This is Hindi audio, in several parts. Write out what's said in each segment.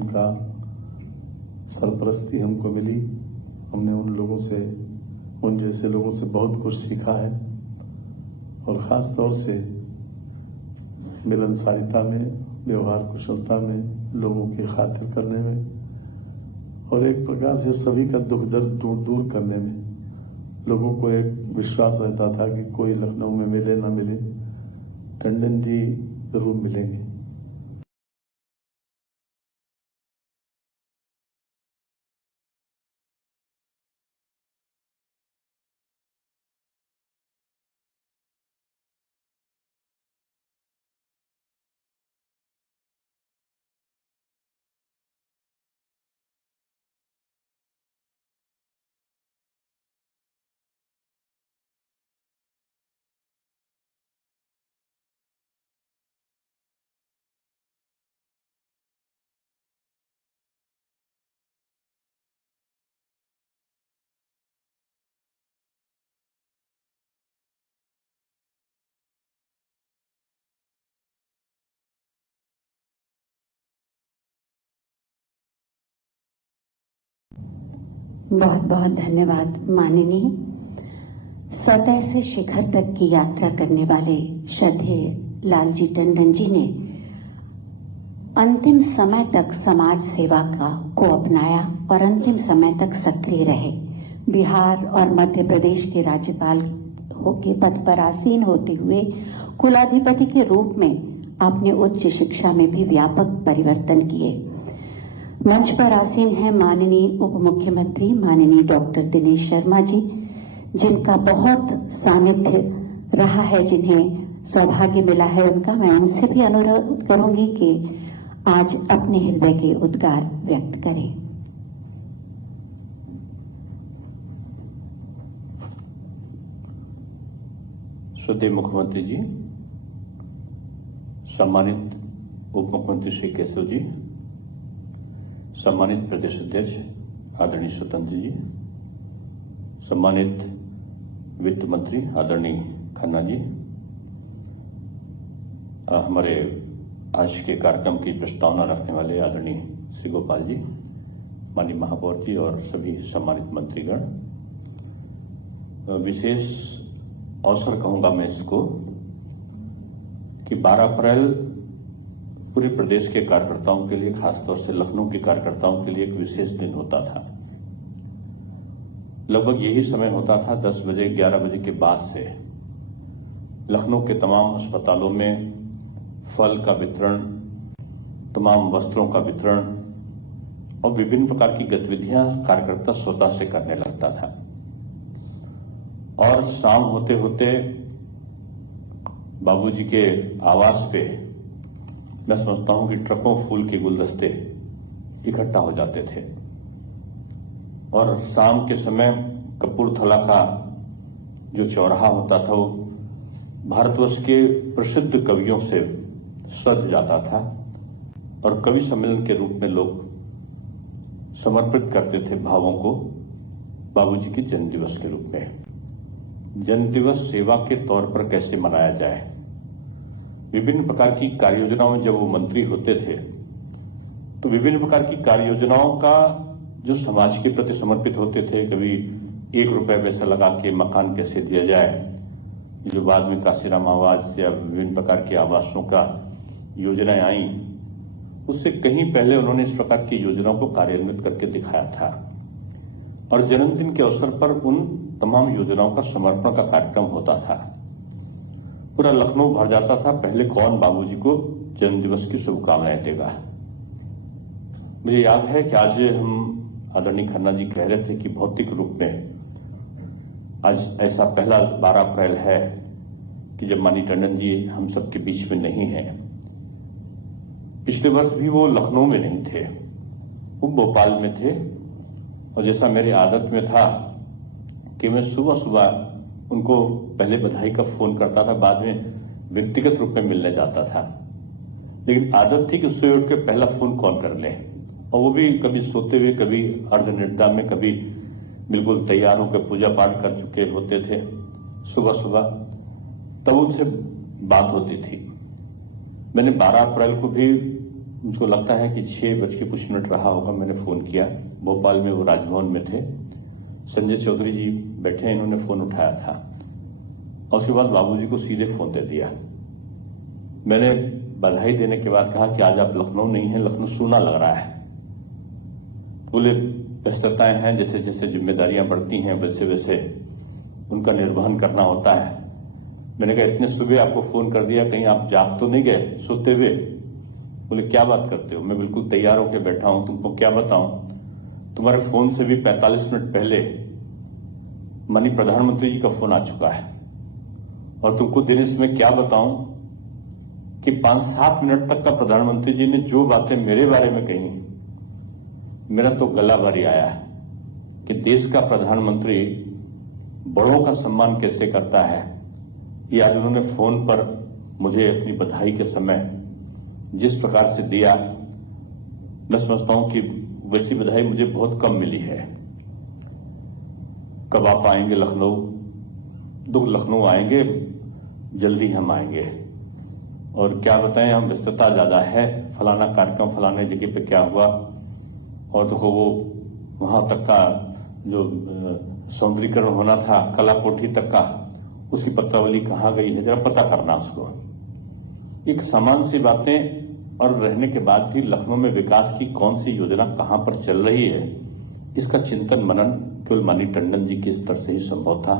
उनका सरपरस्ती हमको मिली। हमने उन लोगों से, उन जैसे लोगों से बहुत कुछ सीखा है और ख़ास तौर से मिलनसारिता में, व्यवहार कुशलता में, लोगों की खातिर करने में और एक प्रकार से सभी का दुख दर्द दूर करने में। लोगों को एक विश्वास रहता था कि कोई लखनऊ में मिले ना मिले, टंडन जी जरूर मिलेंगे। बहुत बहुत धन्यवाद माननीय। सतह से शिखर तक की यात्रा करने वाले श्रद्धेय लालजी टंडन जी ने अंतिम समय तक समाज सेवा को अपनाया और अंतिम समय तक सक्रिय रहे। बिहार और मध्य प्रदेश के राज्यपाल के पद पर आसीन होते हुए कुलाधिपति के रूप में आपने उच्च शिक्षा में भी व्यापक परिवर्तन किए। मंच पर आसीन हैं माननीय उप मुख्यमंत्री माननीय डॉक्टर दिनेश शर्मा जी, जिनका बहुत सानिध्य रहा है, जिन्हें सौभाग्य मिला है उनका। मैं उनसे भी अनुरोध करूंगी कि आज अपने हृदय के उद्गार व्यक्त करें। श्रद्धेय मुख्यमंत्री जी, सम्मानित उप मुख्यमंत्री श्री केशव जी, सम्मानित प्रदेश अध्यक्ष आदरणीय स्वतंत्र जी, सम्मानित वित्त मंत्री आदरणीय खन्ना जी, हमारे आज के कार्यक्रम की प्रस्तावना रखने वाले आदरणीय श्री गोपाल जी, माननीय महापौर जी और सभी सम्मानित मंत्रीगण। विशेष अवसर कहूंगा मैं इसको कि 12 अप्रैल पूरे प्रदेश के कार्यकर्ताओं के लिए, खासतौर से लखनऊ के कार्यकर्ताओं के लिए एक विशेष दिन होता था। लगभग यही समय होता था 10 बजे 11 बजे के बाद से लखनऊ के तमाम अस्पतालों में फल का वितरण, तमाम वस्त्रों का वितरण और विभिन्न प्रकार की गतिविधियां कार्यकर्ता स्वतः से करने लगता था। और शाम होते होते बाबूजी के आवास पे मैं समझता हूं कि ट्रकों फूल के गुलदस्ते इकट्ठा हो जाते थे और शाम के समय कपूरथला का जो चौराहा होता था वो भारतवर्ष के प्रसिद्ध कवियों से सज जाता था और कवि सम्मेलन के रूप में लोग समर्पित करते थे भावों को बाबूजी के जन्म दिवस के रूप में। जन्म दिवस सेवा के तौर पर कैसे मनाया जाए, विभिन्न प्रकार की कार्य योजनाओं में जब वो मंत्री होते थे तो विभिन्न प्रकार की कार्य योजनाओं का जो समाज के प्रति समर्पित होते थे, कभी 1 रुपए पैसा लगा के मकान कैसे दिया जाए, जो बाद में काशीराम आवास या विभिन्न प्रकार के आवासों का योजनाएं आई, उससे कहीं पहले उन्होंने इस प्रकार की योजनाओं को कार्यान्वित करके दिखाया था। और जन्मदिन के अवसर पर उन तमाम योजनाओं का समर्पण का कार्यक्रम होता था। पूरा लखनऊ भर जाता था, पहले कौन बाबूजी को जन्मदिवस की शुभकामनाएं देगा। मुझे याद है कि आज हम आदरणीय खन्ना जी कह रहे थे कि भौतिक रूप में आज ऐसा पहला 12 अप्रैल है कि जब माननीय टंडन जी हम सबके बीच में नहीं है। पिछले वर्ष भी वो लखनऊ में नहीं थे, वो भोपाल में थे। और जैसा मेरी आदत में था कि मैं सुबह सुबह उनको पहले बधाई का फोन करता था, बाद में व्यक्तिगत रूप में मिलने जाता था। लेकिन आदत थी कि सुबह उठ के पहला फोन कौन कर ले, और वो भी कभी सोते हुए, कभी अर्धनिद्रा में, कभी बिल्कुल तैयार होकर पूजा पाठ कर चुके होते थे सुबह सुबह, तब उनसे बात होती थी। मैंने 12 अप्रैल को भी मुझको लगता है कि 6:00 रहा होगा, मैंने फोन किया। भोपाल में वो राजभवन में थे, संजय चौधरी जी बैठे हैं, इन्होंने फोन उठाया था और उसके बाद बाबूजी को सीधे फोन दे दिया। मैंने बधाई देने के बाद कहा कि आज आप लखनऊ नहीं है, लखनऊ सूना लग रहा है। बोले व्यस्तताएं हैं, जैसे जैसे जिम्मेदारियां बढ़ती हैं वैसे वैसे उनका निर्वहन करना होता है। मैंने कहा इतने सुबह आपको फोन कर दिया, कहीं आप जाग तो नहीं गए सोते हुए? बोले क्या बात करते हो, मैं बिल्कुल तैयार होकर बैठा हूं, तुमको क्या बताऊं, तुम्हारे फोन से भी 45 मिनट पहले माननीय प्रधानमंत्री जी का फोन आ चुका है और तुमको दिनेश में क्या बताऊं कि 5-7 मिनट तक का प्रधानमंत्री जी ने जो बातें मेरे बारे में कही, मेरा तो गला भरी आया है कि देश का प्रधानमंत्री बड़ों का सम्मान कैसे करता है। ये आज उन्होंने फोन पर मुझे अपनी बधाई के समय जिस प्रकार से दिया, मैं समझता हूं कि वैसी बधाई मुझे बहुत कम मिली है। कब आप आएंगे लखनऊ? तो लखनऊ आएंगे, जल्दी हम आएंगे। और क्या बताएं, हम व्यस्तता ज्यादा है, फलाना कार्यक्रम फलाने जगह पे क्या हुआ, और तो वो वहां तक का जो सौंदर्यीकरण होना था, कला कोठी तक का, उसकी पत्रावली कहाँ गई है, जरा पता करना उसको। एक समान सी बातें और रहने के बाद भी लखनऊ में विकास की कौन सी योजना कहां पर चल रही है, इसका चिंतन मनन केवल माननीय टंडन जी के स्तर से ही संभव था।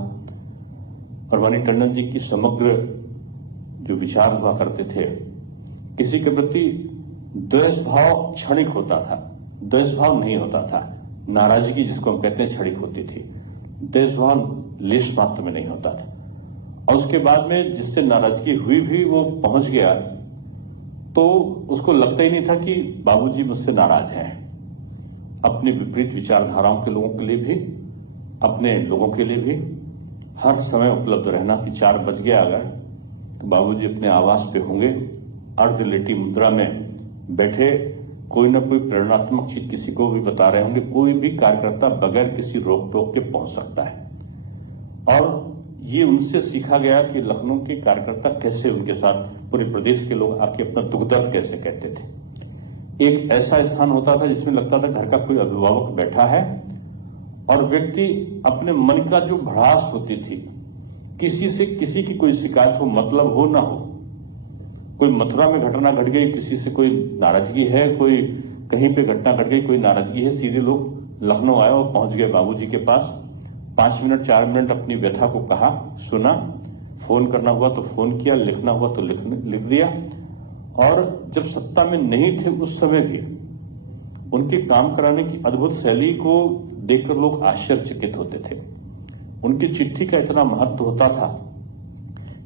और माननीय टंडन जी की समग्र जो विचार हुआ करते थे, किसी के प्रति द्वेष भाव क्षणिक होता था, द्वेष भाव नहीं होता था। नाराजगी जिसको हम कहते हैं क्षणिक होती थी, द्वेष भाव लेश मात्र में नहीं होता था। और उसके बाद में जिससे नाराजगी हुई भी वो पहुंच गया तो उसको लगता ही नहीं था कि बाबूजी मुझसे नाराज हैं। अपनी विपरीत विचारधाराओं के लोगों के लिए भी, अपने लोगों के लिए भी हर समय उपलब्ध रहना कि 4 बज गया अगर तो बाबूजी अपने आवास पे होंगे, अर्धलेटी मुद्रा में बैठे, कोई ना कोई प्रेरणात्मक चीज किसी को भी बता रहे होंगे। कोई भी कार्यकर्ता बगैर किसी रोक टोक के पहुंच सकता है। और ये उनसे सीखा गया कि लखनऊ के कार्यकर्ता कैसे उनके साथ, पूरे प्रदेश के लोग आके अपना दुख दर्द कैसे कहते थे। एक ऐसा स्थान होता था जिसमें लगता था घर का कोई अभिभावक बैठा है और व्यक्ति अपने मन का जो भड़ास होती थी, किसी से किसी की कोई शिकायत हो, मतलब हो ना हो, कोई मथुरा में घटना घट गई, किसी से कोई नाराजगी है, कोई कहीं पे घटना घट गई, कोई नाराजगी है, सीधे लोग लखनऊ आए और पहुंच गए बाबूजी के पास। 5 मिनट 4 मिनट अपनी व्यथा को कहा, सुना, फोन करना हुआ तो फोन किया, लिखना हुआ तो लिख दिया। और जब सत्ता में नहीं थे उस समय भी उनके काम कराने की अद्भुत शैली को देखकर लोग आश्चर्यचकित होते थे। उनकी चिट्ठी का इतना महत्व होता था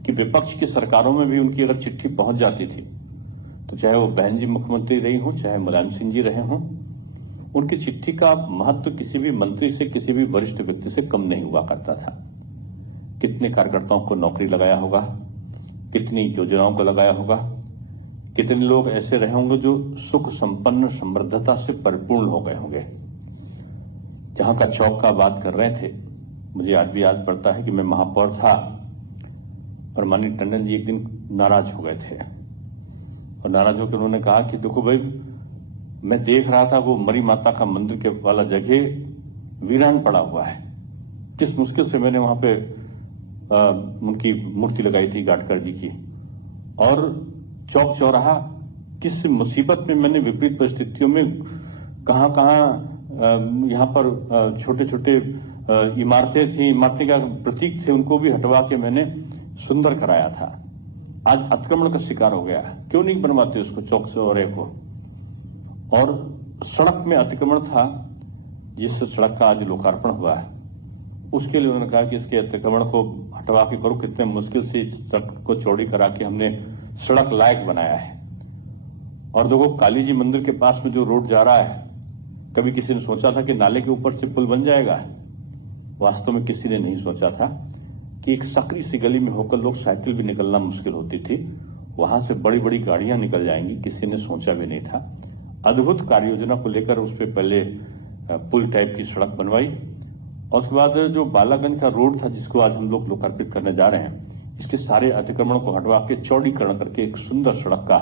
कि विपक्ष की सरकारों में भी उनकी अगर चिट्ठी पहुंच जाती थी तो चाहे वो बहन जी मुख्यमंत्री रही हों, चाहे मुलायम सिंह जी रहे हों, उनकी चिट्ठी का महत्व किसी भी मंत्री से, किसी भी वरिष्ठ व्यक्ति से कम नहीं हुआ करता था। कितने कार्यकर्ताओं को नौकरी लगाया होगा, कितनी योजनाओं को लगाया होगा, कितने लोग ऐसे रहे होंगे जो सुख संपन्न समृद्धता से परिपूर्ण हो गए होंगे। जहां का चौक का बात कर रहे थे, मुझे आज भी याद पड़ता है कि मैं महापौर था और माननीय टंडन जी एक दिन नाराज हो गए थे और नाराज होकर उन्होंने कहा कि देखो भाई, मैं देख रहा था वो मरी माता का मंदिर के वाला जगह वीरान पड़ा हुआ है, किस मुश्किल से मैंने वहां पे उनकी मूर्ति लगाई थी गाडकर जी की, और चौक चौराहा किस मुसीबत में मैंने विपरीत परिस्थितियों में कहां यहाँ पर छोटे छोटे इमारतें थी, इमारतें का प्रतीक थे, उनको भी हटवा के मैंने सुंदर कराया था। आज अतिक्रमण का शिकार हो गया, क्यों नहीं बनवाते उसको चौक चौराहे को। और सड़क में अतिक्रमण था, जिस सड़क का आज लोकार्पण हुआ है, उसके लिए उन्होंने कहा कि इसके अतिक्रमण को हटवा के करो, कितने मुश्किल से इस सड़क को चौड़ी करा के हमने सड़क लायक बनाया है। और देखो काली जी मंदिर के पास में जो रोड जा रहा है, कभी किसी ने सोचा था कि नाले के ऊपर से पुल बन जाएगा? वास्तव में किसी ने नहीं सोचा था कि एक सकरी सी गली में होकर लोग साइकिल भी निकलना मुश्किल होती थी, वहां से बड़ी बड़ी गाड़ियां निकल जाएंगी, किसी ने सोचा भी नहीं था। अद्भुत कार्य योजना को लेकर उस पर पहले पुल टाइप की सड़क बनवाई, और उसके बाद जो बालागंज का रोड था जिसको आज हम लोग लोकार्पित करने जा रहे हैं, इसके सारे अतिक्रमण को हटवा के चौड़ीकरण करके एक सुंदर सड़क का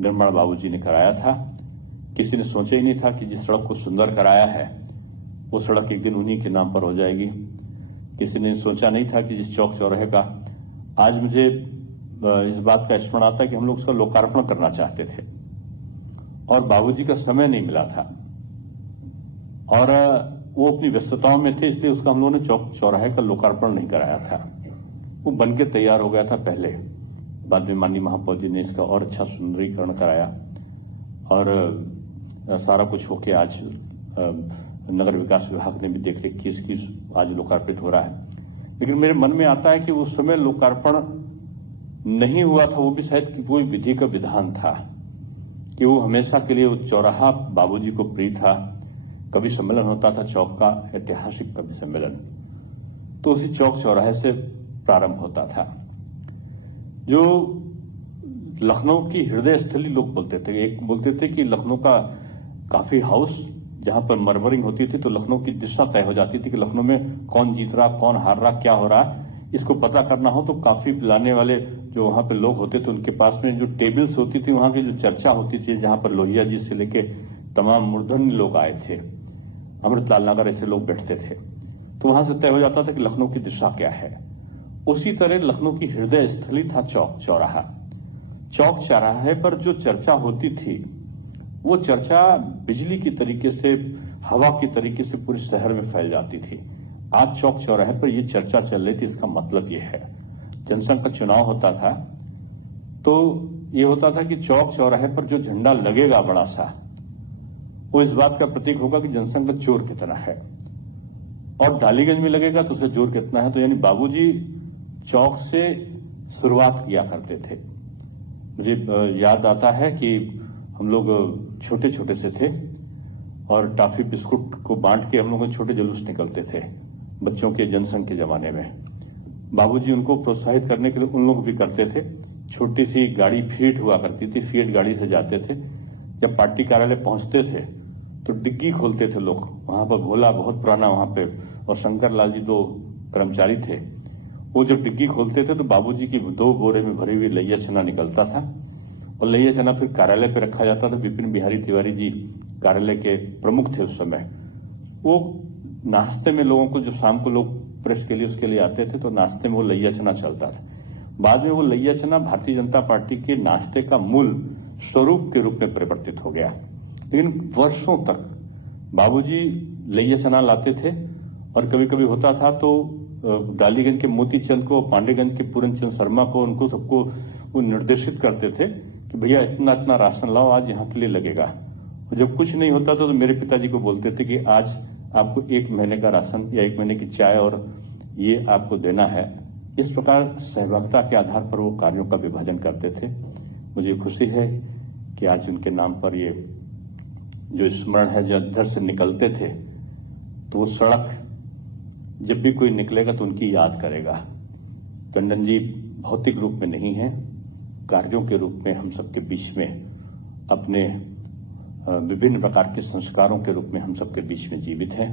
निर्माण बाबूजी ने कराया था। किसी ने सोचा ही नहीं था कि जिस सड़क को सुंदर कराया है वो सड़क एक दिन उन्हीं के नाम पर हो जाएगी। किसी ने सोचा नहीं था कि जिस चौक चौराहे का आज मुझे इस बात का स्मरण आता है कि हम लोग उसका लोकार्पण करना चाहते थे और बाबूजी का समय नहीं मिला था और वो अपनी व्यस्तताओं में थे, इसलिए उसका हम लोगों ने चौक चौराहे का लोकार्पण नहीं कराया था। वो बनके तैयार हो गया था पहले, बाद में माननीय महापौर जी ने इसका और अच्छा सुंदरीकरण कराया और सारा कुछ होके आज नगर विकास विभाग ने भी देख रेख की, इसकी आज लोकार्पित हो रहा है। लेकिन मेरे मन में आता है कि उस समय लोकार्पण नहीं हुआ था, वो भी शायद कोई विधि का विधान था कि वो हमेशा के लिए वो चौराहा बाबूजी को प्रिय था। कभी सम्मेलन होता था चौक का, ऐतिहासिक कभी सम्मेलन, तो उसी चौक चौराहे से प्रारंभ होता था। जो लखनऊ की हृदय स्थली लोग बोलते थे, एक बोलते थे कि लखनऊ का काफी हाउस जहां पर मरमरिंग होती थी तो लखनऊ की दिशा तय हो जाती थी कि लखनऊ में कौन जीत रहा, कौन हार रहा, क्या हो रहा। इसको पता करना हो तो काफी पिलाने वाले जो वहां पे लोग होते थे उनके पास में जो टेबल्स होती थी, वहां की जो चर्चा होती थी, जहां पर लोहिया जी से लेके तमाम मूर्धन्य लोग आए थे, अमृतलाल नगर ऐसे लोग बैठते थे, तो वहां से तय हो जाता था कि लखनऊ की दिशा क्या है। उसी तरह लखनऊ की हृदय स्थली था चौक चौराहा। चौक चौराहे पर जो चर्चा होती थी वो चर्चा बिजली की तरीके से, हवा की तरीके से पूरे शहर में फैल जाती थी। आज चौक चौराहे पर ये चर्चा चल रही थी, इसका मतलब ये है जनसंघ का चुनाव होता था तो ये होता था कि चौक चौराहे पर जो झंडा लगेगा बड़ा सा, वो इस बात का प्रतीक होगा कि जनसंघ का जोर कितना है, और डालीगंज में लगेगा तो उसका जोर कितना है। तो यानी बाबूजी चौक से शुरुआत किया करते थे। मुझे याद आता है कि हम लोग छोटे छोटे से थे और टॉफी बिस्कुट को बांट के हम लोग छोटे जुलूस निकलते थे बच्चों के जनसंघ के जमाने में। बाबूजी उनको प्रोत्साहित करने के लिए उन लोग भी करते थे। छोटी सी गाड़ी फीट हुआ करती थी, फीट गाड़ी से जाते थे। जब पार्टी कार्यालय पहुंचते थे तो डिग्गी खोलते थे लोग, वहां पर भोला बहुत पुराना वहां पे और शंकर लाल जी दो कर्मचारी थे, वो जब डिग्गी खोलते थे तो बाबूजी की 2 बोरे में भरी हुई लैया चना निकलता था और लैया चना फिर कार्यालय पे रखा जाता था। विपिन बिहारी तिवारी जी कार्यालय के प्रमुख थे उस समय। वो नाश्ते में लोगों को, जब शाम को लोग प्रेस के लिए उसके लिए आते थे तो नाश्ते में वो लैया चना चलता था। बाद में वो लैया चना भारतीय जनता पार्टी के नाश्ते का मूल स्वरूप के रूप में परिवर्तित हो गया। लेकिन वर्षों तक बाबूजी लैया चना लाते थे और कभी कभी होता था तो डालीगंज के मोतीचंद को, पांडेगंज के पूरनचंद शर्मा को, उनको सबको वो निर्देशित करते थे कि भैया इतना इतना राशन लाओ, आज यहाँ के लिए लगेगा। और जब कुछ नहीं होता था तो मेरे पिताजी को बोलते थे कि आज आपको 1 महीने का राशन या 1 महीने की चाय और ये आपको देना है। इस प्रकार सहभागिता के आधार पर वो कार्यों का विभाजन करते थे। मुझे खुशी है कि आज उनके नाम पर ये जो स्मरण है, जो इधर से निकलते थे तो वो सड़क जब भी कोई निकलेगा तो उनकी याद करेगा। टंडन जी भौतिक रूप में नहीं है, कार्यों के रूप में हम सबके बीच में, अपने विभिन्न प्रकार के संस्कारों के रूप में हम सबके बीच में जीवित हैं।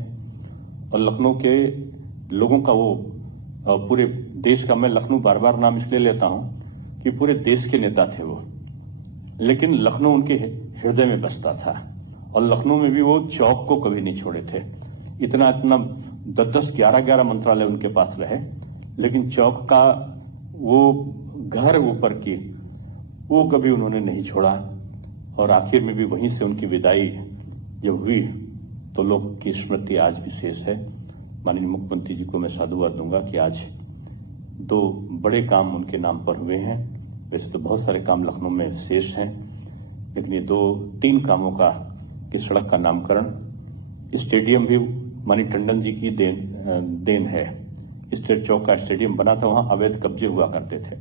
और लखनऊ के लोगों का वो पूरे देश का, मैं लखनऊ बार बार नाम इसलिए लेता हूं कि पूरे देश के नेता थे वो, लेकिन लखनऊ उनके हृदय में बसता था और लखनऊ में भी वो चौक को कभी नहीं छोड़े थे। इतना 10-10, 11-11 मंत्रालय उनके पास रहे, लेकिन चौक का वो घर ऊपर की वो कभी उन्होंने नहीं छोड़ा। और आखिर में भी वहीं से उनकी विदाई जब हुई तो लोगों की स्मृति आज भी शेष है। माननीय मुख्यमंत्री जी को मैं साधुवाद दूंगा कि आज 2 बड़े काम उनके नाम पर हुए हैं। वैसे तो बहुत सारे काम लखनऊ में शेष हैं, लेकिन ये 2-3 कामों का, कि सड़क का नामकरण, स्टेडियम भी माननीय टंडन जी की देन है। स्टेट चौक का स्टेडियम बना था, वहां अवैध कब्जे हुआ करते थे।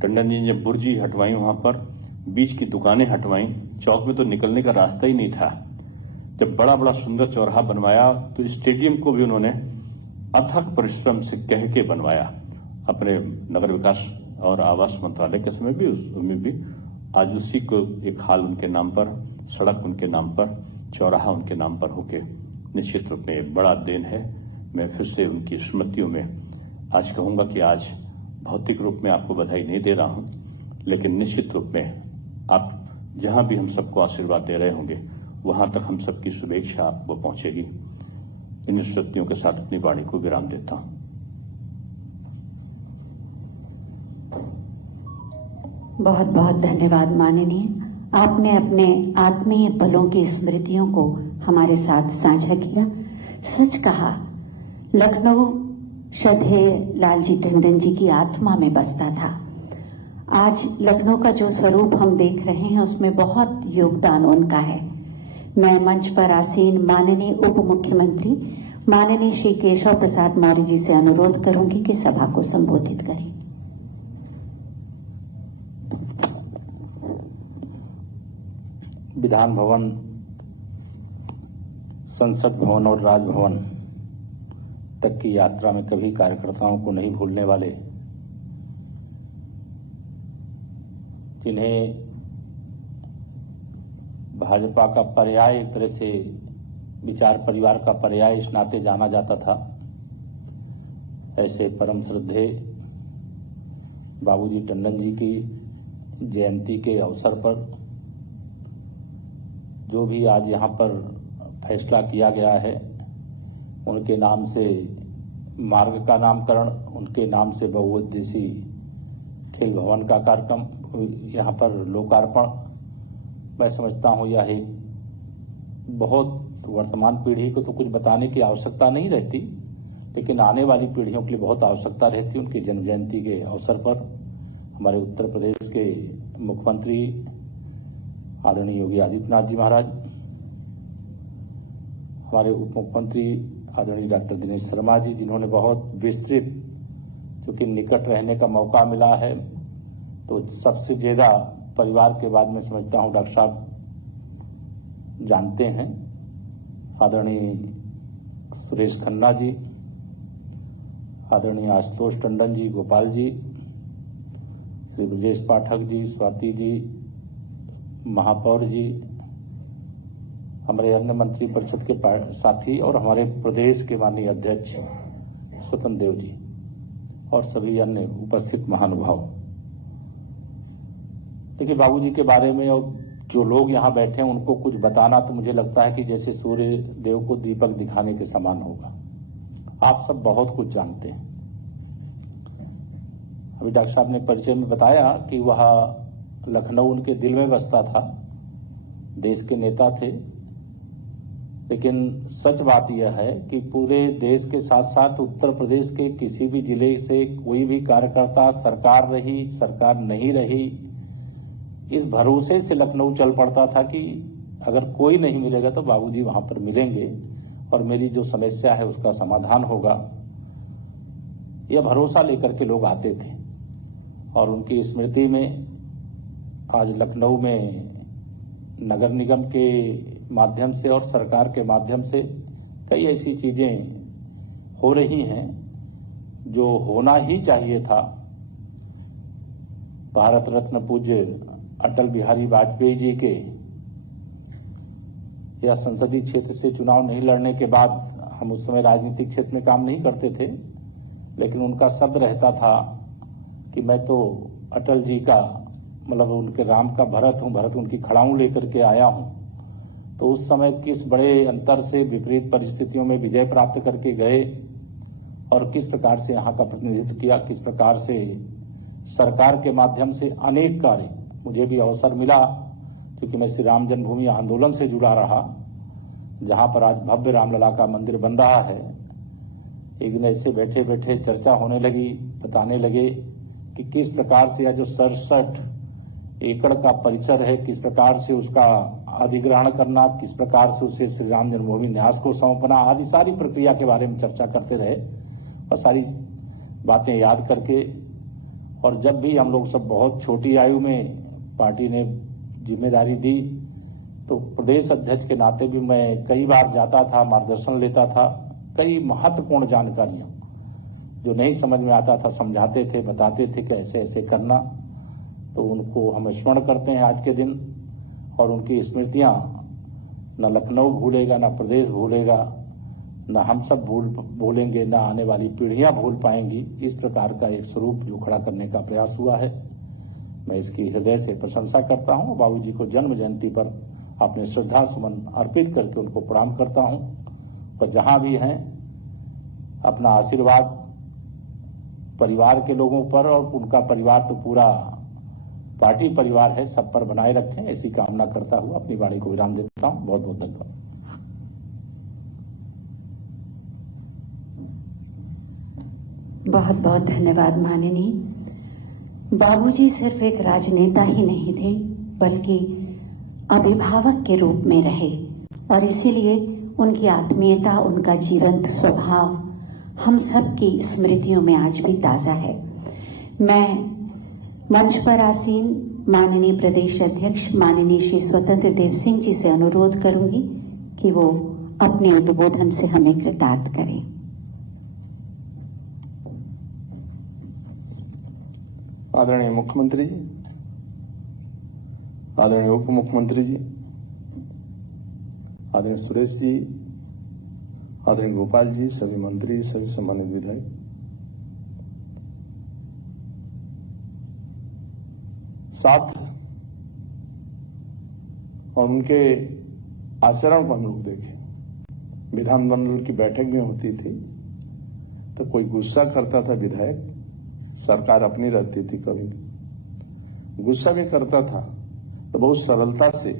टंडन जी ने जब बुर्जी हटवाई, वहां पर बीच की दुकानें हटवाई, चौक में तो निकलने का रास्ता ही नहीं था। जब बड़ा बड़ा सुंदर चौराहा बनवाया तो स्टेडियम को भी उन्होंने अथक परिश्रम से कह के बनवाया। अपने नगर विकास और आवास मंत्रालय के समय भी, उसमें भी आज उसी को एक हाल उनके नाम पर, सड़क उनके नाम पर, चौराहा उनके नाम पर होके निश्चित रूप में एक बड़ा देन है। मैं फिर से उनकी स्मृतियों में आज कहूंगा कि आज भौतिक रूप में आपको बधाई नहीं दे रहा हूं, लेकिन निश्चित रूप में आप जहां भी हम सबको आशीर्वाद दे रहे होंगे वहां तक हम सबकी शुभेच्छा वो पहुंचेगी। इन श्रुतियों के साथ अपनी वाणी को विराम देता हूं। बहुत बहुत धन्यवाद माननीय, आपने अपने आत्मीय पलों की स्मृतियों को हमारे साथ साझा किया। सच कहा, लखनऊ श्रद्धेय लालजी टंडन जी की आत्मा में बसता था। आज लखनऊ का जो स्वरूप हम देख रहे हैं उसमें बहुत योगदान उनका है। मैं मंच पर आसीन माननीय उप मुख्यमंत्री माननीय श्री केशव प्रसाद मौर्य जी से अनुरोध करूंगी कि सभा को संबोधित करें। विधान भवन, संसद भवन और राजभवन तक की यात्रा में कभी कार्यकर्ताओं को नहीं भूलने वाले, जिन्हें भाजपा का पर्याय, एक तरह से विचार परिवार का पर्याय इस नाते जाना जाता था, ऐसे परम श्रद्धेय बाबूजी टंडन जी की जयंती के अवसर पर जो भी आज यहाँ पर फैसला किया गया है, उनके नाम से मार्ग का नामकरण, उनके नाम से बहुउद्देशीय खेल भवन का कार्यक्रम, यहाँ पर लोकार्पण, मैं समझता हूँ यह एक बहुत वर्तमान पीढ़ी को तो कुछ बताने की आवश्यकता नहीं रहती, लेकिन आने वाली पीढ़ियों के लिए बहुत आवश्यकता रहती है। उनकी जन्म जयंती के अवसर पर हमारे उत्तर प्रदेश के मुख्यमंत्री आदरणीय योगी आदित्यनाथ जी महाराज, हमारे उप मुख्यमंत्री आदरणीय डॉक्टर दिनेश शर्मा जी, जिन्होंने बहुत विस्तृत, क्योंकि निकट रहने का मौका मिला है, तो सबसे ज्यादा परिवार के बाद में समझता हूं डॉक्टर साहब जानते हैं, आदरणीय सुरेश खन्ना जी, आदरणीय आशुतोष टंडन जी, गोपाल जी, श्री ब्रजेश पाठक जी, स्वाति जी, महापौर जी, हमारे अन्य मंत्री परिषद के साथी और हमारे प्रदेश के माननीय अध्यक्ष स्वतंत्र देव जी और सभी अन्य उपस्थित महानुभाव। देखिए, बाबूजी के बारे में और जो लोग यहाँ बैठे हैं उनको कुछ बताना तो मुझे लगता है कि जैसे सूर्य देव को दीपक दिखाने के समान होगा। आप सब बहुत कुछ जानते हैं। अभी डॉक्टर साहब ने परिचय में बताया कि वह लखनऊ उनके दिल में बसता था, देश के नेता थे, लेकिन सच बात यह है कि पूरे देश के साथ साथ उत्तर प्रदेश के किसी भी जिले से कोई भी कार्यकर्ता, सरकार रही, सरकार नहीं रही, इस भरोसे से लखनऊ चल पड़ता था कि अगर कोई नहीं मिलेगा तो बाबूजी वहां पर मिलेंगे और मेरी जो समस्या है उसका समाधान होगा। यह भरोसा लेकर के लोग आते थे और उनकी स्मृति में आज लखनऊ में नगर निगम के माध्यम से और सरकार के माध्यम से कई ऐसी चीजें हो रही हैं जो होना ही चाहिए था। भारत रत्न पूज्य अटल बिहारी वाजपेयी जी के या संसदीय क्षेत्र से चुनाव नहीं लड़ने के बाद, हम उस समय राजनीतिक क्षेत्र में काम नहीं करते थे, लेकिन उनका शब्द रहता था कि मैं तो अटल जी का, मतलब उनके राम का भरत हूं, भरत उनकी खड़ाऊं लेकर के आया हूं। तो उस समय किस बड़े अंतर से, विपरीत परिस्थितियों में विजय प्राप्त करके गए और किस प्रकार से यहाँ का प्रतिनिधित्व किया, किस प्रकार से सरकार के माध्यम से अनेक कार्य, मुझे भी अवसर मिला क्योंकि मैं श्री राम जन्मभूमि आंदोलन से जुड़ा रहा, जहां पर आज भव्य रामलला का मंदिर बन रहा है। एक दिन ऐसे बैठे बैठे चर्चा होने लगी, बताने लगे कि किस प्रकार से यह जो 67 एकड़ का परिसर है, किस प्रकार से उसका अधिग्रहण करना, किस प्रकार से उसे श्री राम जन्मभूमि न्यास को सौंपना, आदि सारी प्रक्रिया के बारे में चर्चा करते रहे और सारी बातें याद करके। और जब भी हम लोग सब बहुत छोटी आयु में पार्टी ने जिम्मेदारी दी, तो प्रदेश अध्यक्ष के नाते भी मैं कई बार जाता था, मार्गदर्शन लेता था। कई महत्वपूर्ण जानकारियां जो नहीं समझ में आता था समझाते थे, बताते थे कि ऐसे ऐसे करना। तो उनको हम स्मरण करते हैं आज के दिन, और उनकी स्मृतियां न लखनऊ भूलेगा, न प्रदेश भूलेगा, न हम सब भूलेंगे, न आने वाली पीढ़ियां भूल पाएंगी। इस प्रकार का एक स्वरूप जो खड़ा करने का प्रयास हुआ है। मैं इसकी हृदय से प्रशंसा करता हूं। बाबूजी को जन्म जयंती पर अपने श्रद्धा सुमन अर्पित करके उनको प्रणाम करता हूं। और जहां भी हैं अपना आशीर्वाद परिवार के लोगों पर, और उनका परिवार तो पूरा पार्टी परिवार है, सब पर बनाए रखें, ऐसी कामना करता हुआ अपनी वाणी को विराम देता हूं। बहुत बहुत धन्यवाद। बहुत बहुत धन्यवाद माननीय। बाबूजी सिर्फ एक राजनेता ही नहीं थे, बल्कि अभिभावक के रूप में रहे, और इसीलिए उनकी आत्मीयता, उनका जीवंत स्वभाव हम सबकी स्मृतियों में आज भी ताजा है। मैं मंच पर आसीन माननीय प्रदेश अध्यक्ष माननीय श्री स्वतंत्र देव सिंह जी से अनुरोध करूंगी कि वो अपने उद्बोधन से हमें कृतार्थ करें। आदरणीय मुख्यमंत्री जी, आदरणीय उप मुख्यमंत्री जी, आदरणीय सुरेश जी, आदरणीय गोपाल जी, सभी मंत्री, सभी सम्मानित विधायक, साथ और उनके आचरण को हम लोग देखें। विधानमंडल की बैठक में होती थी तो कोई गुस्सा करता था विधायक, सरकार अपनी रहती थी, कभी गुस्सा भी करता था तो बहुत सरलता से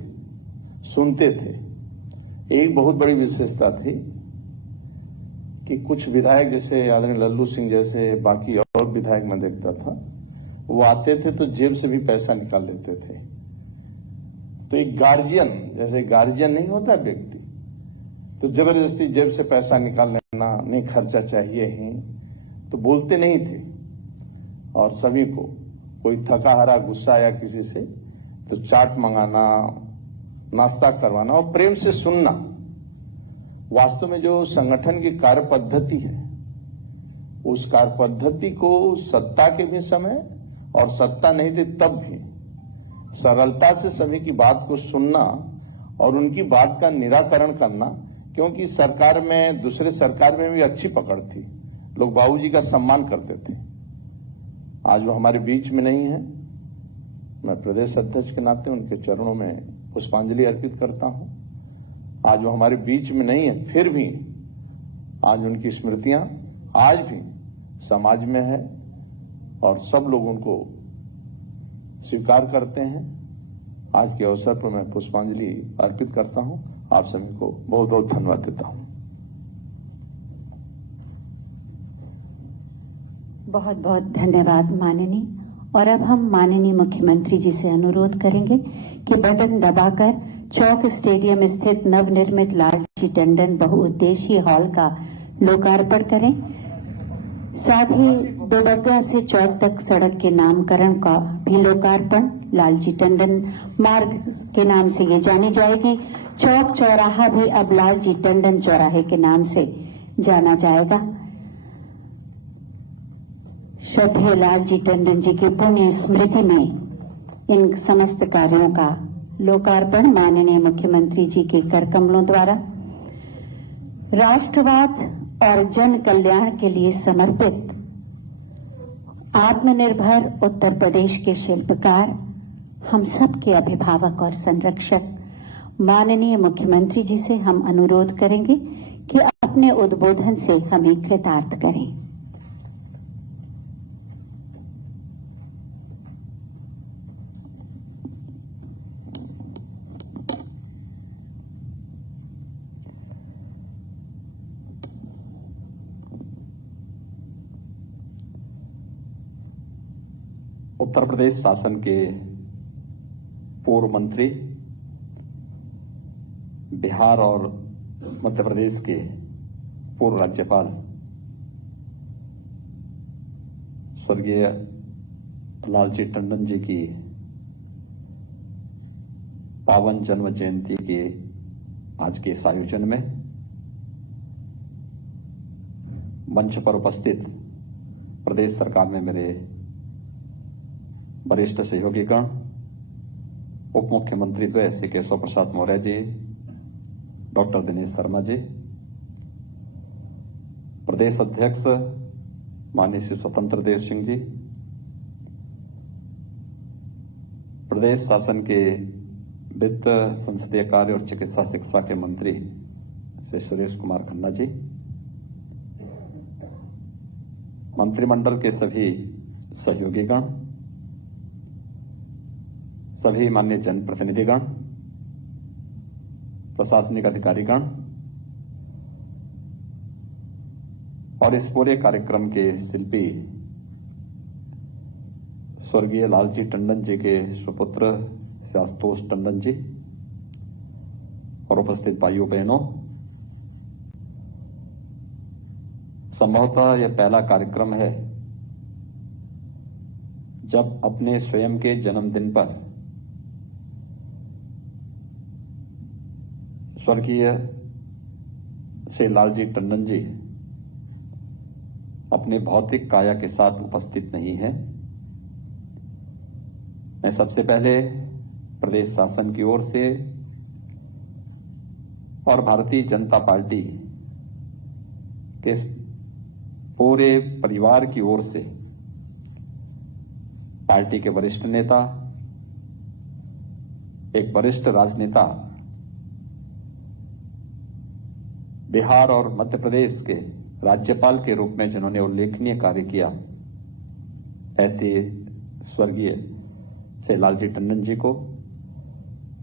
सुनते थे। एक बहुत बड़ी विशेषता थी कि कुछ विधायक जैसे आदरणीय लल्लू सिंह जैसे, बाकी और विधायक मैं देखता था, वो आते थे तो जेब से भी पैसा निकाल लेते थे। तो एक गार्जियन, जैसे गार्जियन नहीं होता व्यक्ति, तो जबरदस्ती जेब से पैसा निकाल लेना, नहीं खर्चा चाहिए ही, तो बोलते नहीं थे। और सभी को कोई थका हारा गुस्सा आया किसी से तो चाट मंगाना, नाश्ता करवाना और प्रेम से सुनना। वास्तव में जो संगठन की कार्य पद्धति है, उस कार्य पद्धति को सत्ता के भी समय और सत्ता नहीं थी तब भी सरलता से सभी की बात को सुनना और उनकी बात का निराकरण करना, क्योंकि सरकार में, दूसरे सरकार में भी अच्छी पकड़ थी, लोग बाबूजी का सम्मान करते थे। आज वो हमारे बीच में नहीं है। मैं प्रदेश अध्यक्ष के नाते उनके चरणों में पुष्पांजलि अर्पित करता हूं। आज वो हमारे बीच में नहीं है, फिर भी आज उनकी स्मृतियां आज भी समाज में है और सब लोग उनको स्वीकार करते हैं। आज के अवसर पर मैं पुष्पांजलि अर्पित करता हूं। आप सभी को बहुत बहुत धन्यवाद देता हूं। बहुत बहुत धन्यवाद माननीय। और अब हम माननीय मुख्यमंत्री जी से अनुरोध करेंगे कि बटन दबाकर चौक स्टेडियम स्थित नवनिर्मित लालजी टंडन बहुउद्देशीय हॉल का लोकार्पण करें। साथ ही दोबग्गा से चौक तक सड़क के नामकरण का भी लोकार्पण, लालजी टंडन मार्ग के नाम से ये जानी जाएगी। चौक चौराहा भी अब लालजी टंडन चौराहे के नाम से जाना जाएगा। श्रद्धेय लालजी टंडन जी की पुण्य स्मृति में इन समस्त कार्यों का लोकार्पण माननीय मुख्यमंत्री जी के कर कमलों द्वारा। राष्ट्रवाद और जन कल्याण के लिए समर्पित आत्मनिर्भर उत्तर प्रदेश के शिल्पकार, हम सब के अभिभावक और संरक्षक माननीय मुख्यमंत्री जी से हम अनुरोध करेंगे कि अपने उद्बोधन से हमें कृतार्थ करें। उत्तर प्रदेश शासन के पूर्व मंत्री, बिहार और मध्य प्रदेश के पूर्व राज्यपाल स्वर्गीय लालजी टंडन जी की पावन जन्म जयंती के आज के इस आयोजन में मंच पर उपस्थित प्रदेश सरकार में मेरे वरिष्ठ सहयोगीगण, उप मुख्यमंत्री द्वय श्री केशव प्रसाद मौर्य जी, डॉक्टर दिनेश शर्मा जी, प्रदेश अध्यक्ष माननीय श्री स्वतंत्र देव सिंह जी, प्रदेश शासन के वित्त, संसदीय कार्य और चिकित्सा शिक्षा के मंत्री श्री सुरेश कुमार खन्ना जी, मंत्रिमंडल के सभी सहयोगीगण, सभी माननीय जनप्रतिनिधिगण, प्रशासनिक अधिकारीगण और इस पूरे कार्यक्रम के शिल्पी स्वर्गीय लालजी टंडन जी के सुपुत्र श्री आशुतोष टंडन जी और उपस्थित भाइयों बहनों, संभवतः यह पहला कार्यक्रम है जब अपने स्वयं के जन्मदिन पर स्वर्गीय श्री लालजी टंडन जी अपने भौतिक काया के साथ उपस्थित नहीं है। मैं सबसे पहले प्रदेश शासन की ओर से और भारतीय जनता पार्टी के पूरे परिवार की ओर से पार्टी के वरिष्ठ नेता, एक वरिष्ठ राजनेता, बिहार और मध्य प्रदेश के राज्यपाल के रूप में जिन्होंने उल्लेखनीय कार्य किया, ऐसे स्वर्गीय श्री लालजी टंडन जी को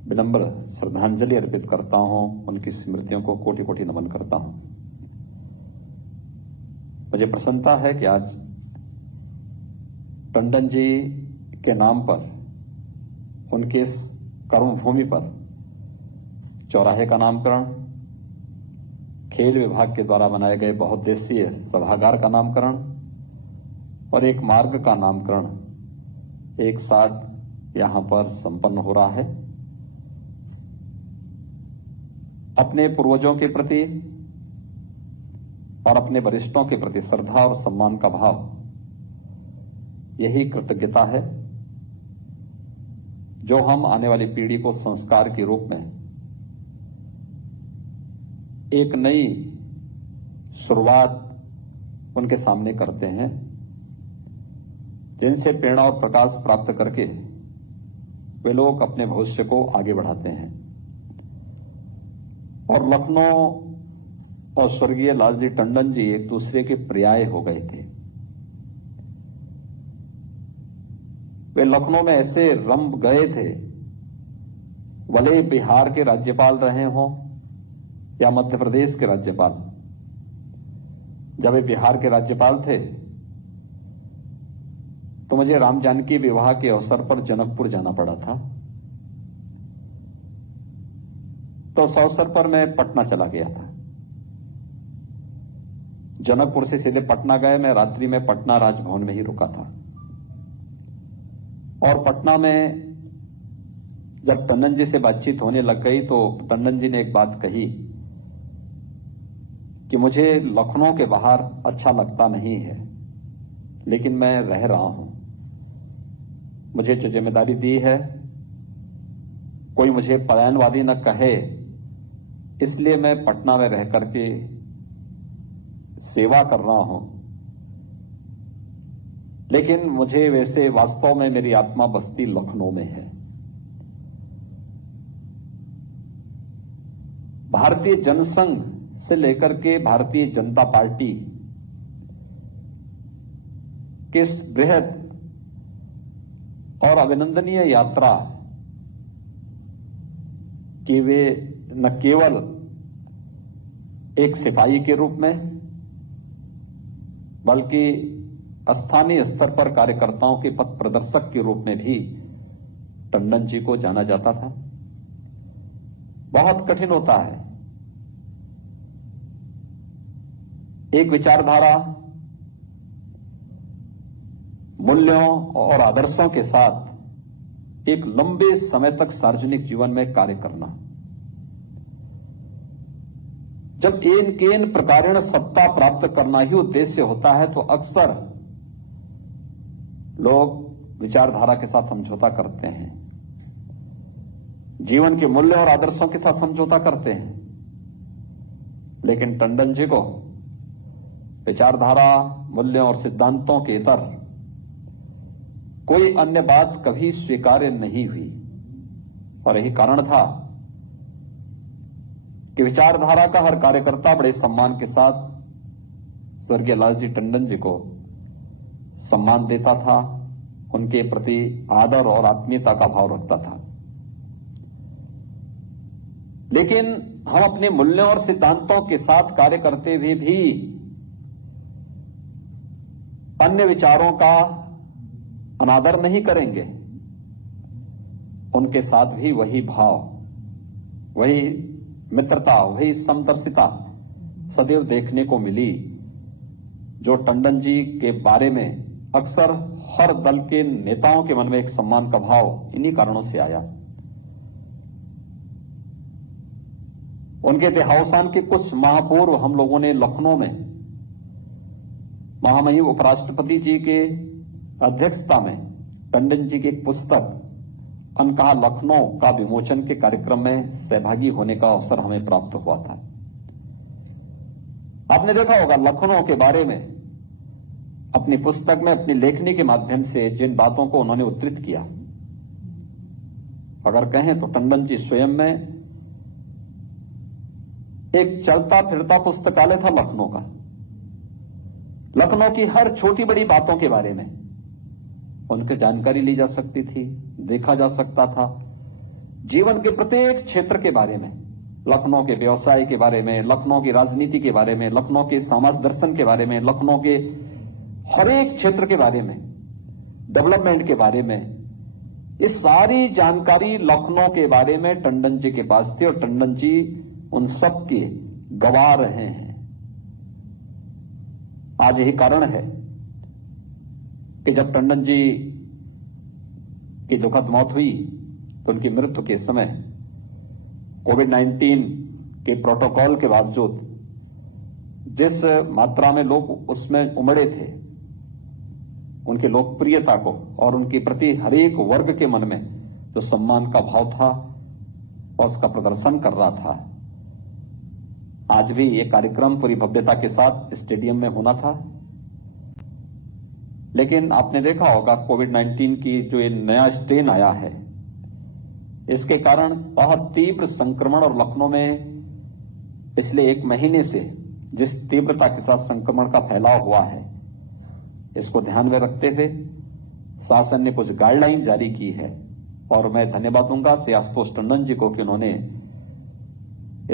विनम्र श्रद्धांजलि अर्पित करता हूं, उनकी स्मृतियों को कोटि कोटि नमन करता हूं। मुझे प्रसन्नता है कि आज टंडन जी के नाम पर, उनके कर्मभूमि पर चौराहे का नामकरण, खेल विभाग के द्वारा बनाए गए बहुउद्देशीय सभागार का नामकरण और एक मार्ग का नामकरण एक साथ यहां पर संपन्न हो रहा है। अपने पूर्वजों के प्रति और अपने वरिष्ठों के प्रति श्रद्धा और सम्मान का भाव, यही कृतज्ञता है जो हम आने वाली पीढ़ी को संस्कार के रूप में एक नई शुरुआत उनके सामने करते हैं, जिनसे प्रेरणा और प्रकाश प्राप्त करके वे लोग अपने भविष्य को आगे बढ़ाते हैं। और लखनऊ और स्वर्गीय लालजी टंडन जी एक दूसरे के पर्याय हो गए थे। वे लखनऊ में ऐसे रम गए थे, भले बिहार के राज्यपाल रहे हों या मध्य प्रदेश के राज्यपाल। जब वे बिहार के राज्यपाल थे तो मुझे राम जानकी विवाह के अवसर पर जनकपुर जाना पड़ा था। तो उस अवसर पर मैं पटना चला गया था। जनकपुर से सीधे पटना गए। मैं रात्रि में पटना राजभवन में ही रुका था। और पटना में जब टंडन जी से बातचीत होने लग गई तो टंडन जी ने एक बात कही कि मुझे लखनऊ के बाहर अच्छा लगता नहीं है, लेकिन मैं रह रहा हूं। मुझे जो जिम्मेदारी दी है, कोई मुझे पलायनवादी न कहे, इसलिए मैं पटना में रह करके सेवा कर रहा हूं। लेकिन मुझे वैसे वास्तव में मेरी आत्मा बस्ती लखनऊ में है। भारतीय जनसंघ से लेकर के भारतीय जनता पार्टी की इस बृहद और अभिनंदनीय यात्रा कि वे न केवल एक सिपाही के रूप में बल्कि स्थानीय स्तर पर कार्यकर्ताओं के पथ प्रदर्शक के रूप में भी टंडन जी को जाना जाता था। बहुत कठिन होता है एक विचारधारा, मूल्यों और आदर्शों के साथ एक लंबे समय तक सार्वजनिक जीवन में कार्य करना। जब केन प्रकारेण सत्ता प्राप्त करना ही उद्देश्य होता है तो अक्सर लोग विचारधारा के साथ समझौता करते हैं, जीवन के मूल्यों और आदर्शों के साथ समझौता करते हैं। लेकिन टंडन जी को विचारधारा, मूल्यों और सिद्धांतों के इतर कोई अन्य बात कभी स्वीकार्य नहीं हुई और यही कारण था कि विचारधारा का हर कार्यकर्ता बड़े सम्मान के साथ स्वर्गीय लालजी टंडन जी को सम्मान देता था, उनके प्रति आदर और आत्मीयता का भाव रखता था। लेकिन हम अपने मूल्यों और सिद्धांतों के साथ कार्य करते हुए भी अन्य विचारों का अनादर नहीं करेंगे। उनके साथ भी वही भाव, वही मित्रता, वही समदर्शिता सदैव देखने को मिली जो टंडन जी के बारे में अक्सर हर दल के नेताओं के मन में एक सम्मान का भाव इन्हीं कारणों से आया। उनके देहावसान के कुछ माह पूर्व हम लोगों ने लखनऊ में महामहिम उपराष्ट्रपति जी के अध्यक्षता में टंडन जी की एक पुस्तक अनकहा लखनऊ का विमोचन के कार्यक्रम में सहभागी होने का अवसर हमें प्राप्त हुआ था। आपने देखा होगा लखनऊ के बारे में अपनी पुस्तक में अपनी लेखनी के माध्यम से जिन बातों को उन्होंने उद्धृत किया, अगर कहें तो टंडन जी स्वयं में एक चलता फिरता पुस्तकालय था लखनऊ का। लखनऊ की हर छोटी बड़ी बातों के बारे में उनकी जानकारी ली जा सकती थी, देखा जा सकता था। जीवन के प्रत्येक क्षेत्र के बारे में, लखनऊ के व्यवसाय के बारे में, लखनऊ की राजनीति के बारे में, लखनऊ के समाज दर्शन के बारे में, लखनऊ के हर एक क्षेत्र के बारे में, डेवलपमेंट के बारे में, ये सारी जानकारी लखनऊ के बारे में टंडन जी के पास थी और टंडन जी उन सब के गवा रहे हैं। आज यही कारण है कि जब टंडन जी की दुखद मौत हुई तो उनकी मृत्यु के समय कोविड-19 के प्रोटोकॉल के बावजूद जिस मात्रा में लोग उसमें उमड़े थे, उनकी लोकप्रियता को और उनके प्रति हरेक वर्ग के मन में जो सम्मान का भाव था और उसका प्रदर्शन कर रहा था। आज भी ये कार्यक्रम पूरी भव्यता के साथ स्टेडियम में होना था, लेकिन आपने देखा होगा कोविड-19 की जो ये नया स्ट्रेन आया है, इसके कारण बहुत तीव्र संक्रमण और लखनऊ में पिछले 1 महीने से जिस तीव्रता के साथ संक्रमण का फैलाव हुआ है, इसको ध्यान में रखते हुए शासन ने कुछ गाइडलाइन जारी की है और मैं धन्यवाद दूंगा श्री आशुतोष टंडन जी को कि उन्होंने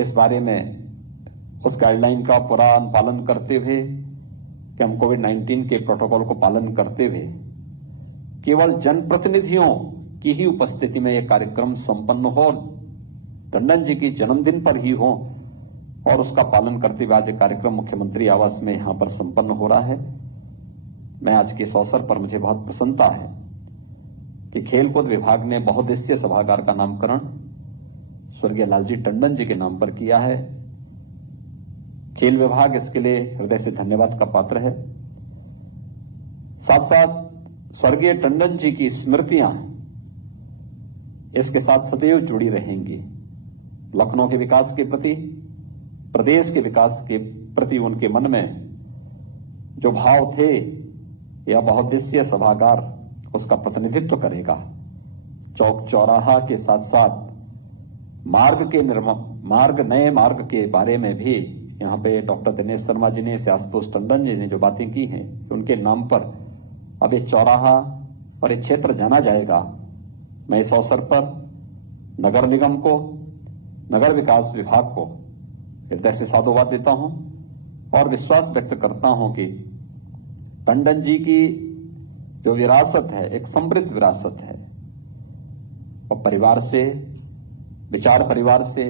इस बारे में उस गाइडलाइन का पूरा पालन करते हुए कि हम कोविड-19 के प्रोटोकॉल को पालन करते हुए केवल जनप्रतिनिधियों की ही उपस्थिति में यह कार्यक्रम संपन्न हो, टंडन जी की जन्मदिन पर ही हो और उसका पालन करते हुए आज ये कार्यक्रम मुख्यमंत्री आवास में यहां पर संपन्न हो रहा है। मैं आज के इस अवसर पर मुझे बहुत प्रसन्नता है कि खेलकूद विभाग ने बहुउद्देशीय सभागार का नामकरण स्वर्गीय लालजी टंडन जी के नाम पर किया है। खेल विभाग इसके लिए हृदय से धन्यवाद का पात्र है। साथ साथ स्वर्गीय टंडन जी की स्मृतियां इसके साथ सदैव जुड़ी रहेंगी। लखनऊ के विकास के प्रति, प्रदेश के विकास के प्रति उनके मन में जो भाव थे, यह बहुउद्देशीय सभागार उसका प्रतिनिधित्व करेगा। चौक चौराहा के साथ साथ मार्ग के निर्माण, नए मार्ग के बारे में भी यहाँ पे डॉक्टर दिनेश शर्मा जी ने, आशुतोष टंडन जी ने जो बातें की हैं, उनके नाम पर अब ये चौराहा और ये क्षेत्र जाना जाएगा। मैं इस अवसर पर नगर निगम को, नगर विकास विभाग को हृदय से साधुवाद देता हूं और विश्वास व्यक्त करता हूं कि टंडन जी की जो विरासत है, एक समृद्ध विरासत है और परिवार से, विचार परिवार से,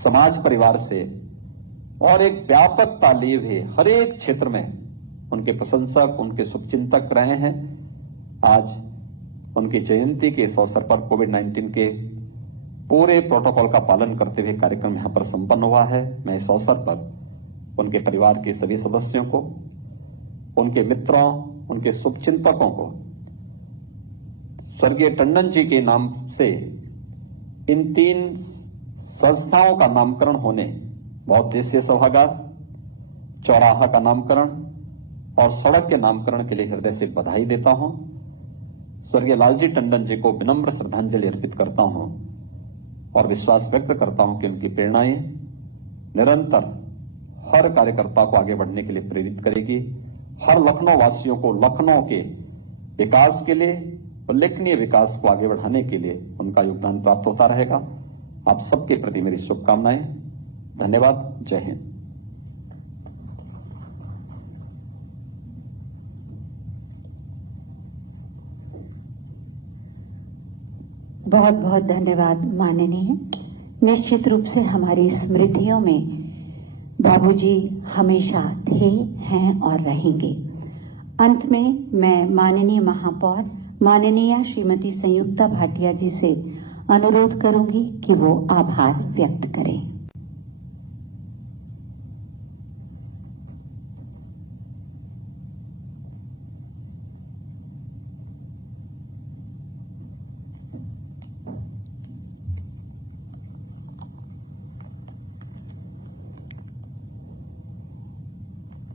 समाज परिवार से और एक व्यापक तालीम है, हर एक क्षेत्र में उनके प्रशंसक, उनके शुभचिंतक रहे हैं। आज उनकी जयंती के इस अवसर पर कोविड-19 के पूरे प्रोटोकॉल का पालन करते हुए कार्यक्रम यहां पर संपन्न हुआ है। मैं इस अवसर पर उनके परिवार के सभी सदस्यों को, उनके मित्रों, उनके शुभचिंतकों को स्वर्गीय टंडन जी के नाम से इन 3 संस्थाओं का नामकरण होने, बहुउद्देशीय सभागार, चौराहा का नामकरण और सड़क के नामकरण के लिए हृदय से बधाई देता हूं स्वर्गीय लालजी टंडन जी को विनम्र श्रद्धांजलि अर्पित करता हूं और विश्वास व्यक्त करता हूं कि उनकी प्रेरणाएं निरंतर हर कार्यकर्ता को आगे बढ़ने के लिए प्रेरित करेगी। हर लखनऊ वासियों को लखनऊ के विकास के लिए, उल्लेखनीय विकास को आगे बढ़ाने के लिए उनका योगदान प्राप्त होता रहेगा। आप सबके प्रति मेरी शुभकामनाएं। धन्यवाद। जय हिंद। बहुत बहुत धन्यवाद माननीय। निश्चित रूप से हमारी स्मृतियों में बाबूजी हमेशा थे, हैं और रहेंगे। अंत में मैं माननीय महापौर माननीय श्रीमती संयुक्ता भाटिया जी से अनुरोध करूंगी कि वो आभार व्यक्त करें।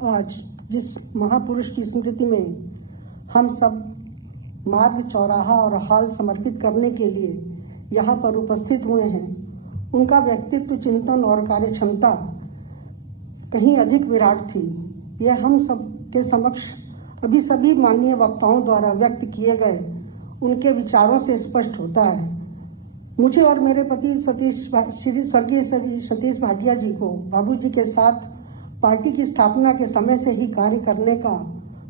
आज जिस महापुरुष की स्मृति में हम सब मार्ग, चौराहा और हॉल समर्पित करने के लिए यहाँ पर उपस्थित हुए हैं, उनका व्यक्तित्व, चिंतन और कार्यक्षमता कहीं अधिक विराट थी। यह हम सब के समक्ष अभी सभी माननीय वक्ताओं द्वारा व्यक्त किए गए उनके विचारों से स्पष्ट होता है। मुझे और मेरे पति स्वर्गीय सतीश भाटिया जी को बाबूजी के साथ पार्टी की स्थापना के समय से ही कार्य करने का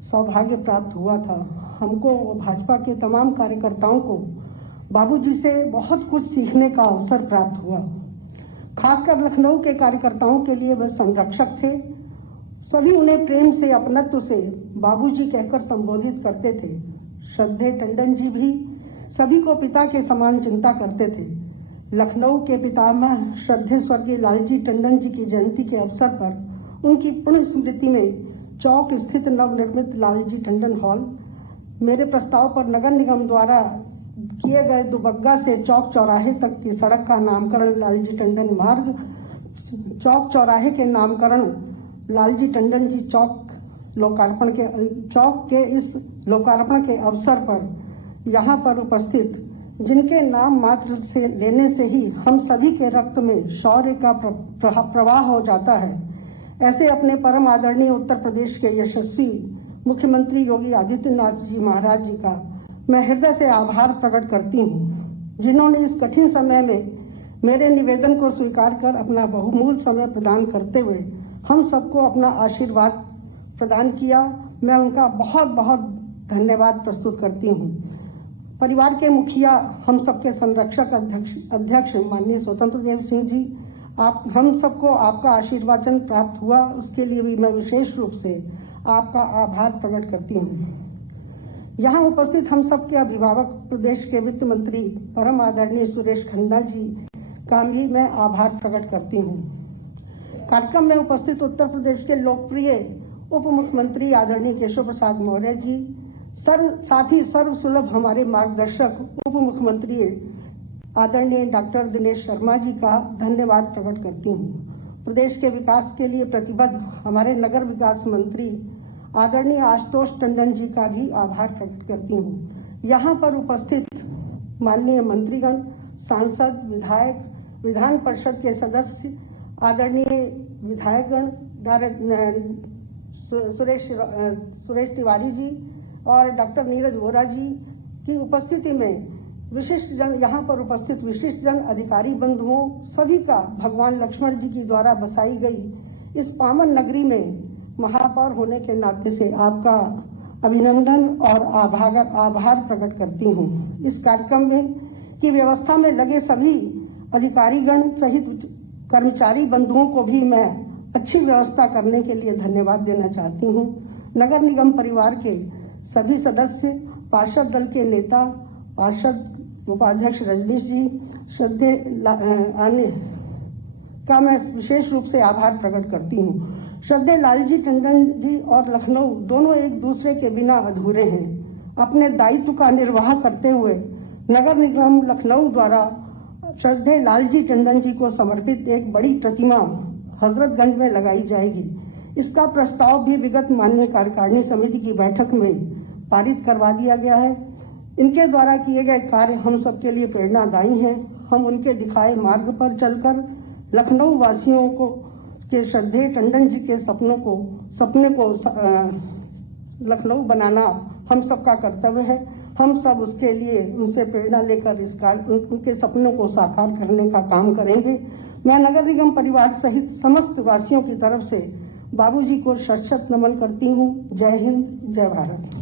सौभाग्य प्राप्त हुआ था। हमको भाजपा के तमाम कार्यकर्ताओं को बाबूजी से बहुत कुछ सीखने का अवसर प्राप्त हुआ। खासकर लखनऊ के कार्यकर्ताओं के लिए वे संरक्षक थे। सभी उन्हें प्रेम से, अपनत्व से बाबूजी कहकर संबोधित करते थे। श्रद्धेय टंडन जी भी सभी को पिता के समान चिंता करते थे। लखनऊ के पितामह श्रद्धेय स्वर्गीय लालजी टंडन जी की जयंती के अवसर पर उनकी पुण्य स्मृति में चौक स्थित नवनिर्मित लालजी टंडन हॉल मेरे प्रस्ताव पर नगर निगम द्वारा किए गए दुबग्गा से चौक चौराहे तक की सड़क का नामकरण लालजी टंडन मार्ग, चौक चौराहे के नामकरण लालजी टंडन जी चौक के इस लोकार्पण के अवसर पर यहाँ पर उपस्थित जिनके नाम मात्र से लेने से ही हम सभी के रक्त में शौर्य का प्रवाह हो जाता है, ऐसे अपने परम आदरणीय उत्तर प्रदेश के यशस्वी मुख्यमंत्री योगी आदित्यनाथ जी महाराज जी का मैं हृदय से आभार प्रकट करती हूँ, जिन्होंने इस कठिन समय में मेरे निवेदन को स्वीकार कर अपना बहुमूल्य समय प्रदान करते हुए हम सबको अपना आशीर्वाद प्रदान किया। मैं उनका बहुत बहुत धन्यवाद प्रस्तुत करती हूँ। परिवार के मुखिया, हम सबके संरक्षक अध्यक्ष माननीय स्वतंत्र देव सिंह जी, हम सबको आपका आशीर्वाचन प्राप्त हुआ, उसके लिए भी मैं विशेष रूप से आपका आभार प्रकट करती हूँ। यहाँ उपस्थित हम सबके अभिभावक प्रदेश के वित्त मंत्री परम आदरणीय सुरेश खन्ना जी का भी मैं आभार प्रकट करती हूँ। कार्यक्रम में उपस्थित उत्तर प्रदेश के लोकप्रिय उप मुख्यमंत्री आदरणीय केशव प्रसाद मौर्य जी, साथ ही सर्वसुलभ हमारे मार्गदर्शक उप मुख्यमंत्री आदरणीय डॉक्टर दिनेश शर्मा जी का धन्यवाद प्रकट करती हूँ। प्रदेश के विकास के लिए प्रतिबद्ध हमारे नगर विकास मंत्री आदरणीय आशुतोष टंडन जी का भी आभार प्रकट करती हूँ। यहाँ पर उपस्थित माननीय मंत्रीगण, सांसद, विधायक, विधान परिषद के सदस्य, आदरणीय विधायकगण सुरेश तिवारी जी और डॉक्टर नीरज वोरा जी की उपस्थिति में विशिष्ट जन, यहाँ पर उपस्थित विशिष्ट जन, अधिकारी बंधुओं सभी का भगवान लक्ष्मण जी की द्वारा बसाई गई इस पावन नगरी में महापौर होने के नाते से आपका अभिनंदन और आभार प्रकट करती हूँ। इस कार्यक्रम में की व्यवस्था में लगे सभी अधिकारीगण सहित कर्मचारी बंधुओं को भी मैं अच्छी व्यवस्था करने के लिए धन्यवाद देना चाहती हूँ। नगर निगम परिवार के सभी सदस्य, पार्षद दल के नेता, पार्षद उपाध्यक्ष रजनीश जी, श्रद्धेय का मैं विशेष रूप से आभार प्रकट करती हूँ। श्रद्धेय लालजी टंडन जी और लखनऊ दोनों एक दूसरे के बिना अधूरे हैं। अपने दायित्व का निर्वाह करते हुए नगर निगम लखनऊ द्वारा श्रद्धेय लालजी टंडन जी को समर्पित एक बड़ी प्रतिमा हजरतगंज में लगाई जाएगी। इसका प्रस्ताव भी विगत माननीय कार्यकारिणी समिति की बैठक में पारित करवा दिया गया है। इनके द्वारा किए गए कार्य हम सबके लिए प्रेरणादायी हैं। हम उनके दिखाए मार्ग पर चलकर लखनऊ वासियों को के श्रद्धेय टंडन जी के सपने को लखनऊ बनाना हम सबका कर्तव्य है। हम सब उसके लिए उनसे प्रेरणा लेकर उनके सपनों को साकार करने का काम करेंगे। मैं नगर निगम परिवार सहित समस्त वासियों की तरफ से बाबूजी को शत शत नमन करती हूँ। जय हिंद, जय भारत।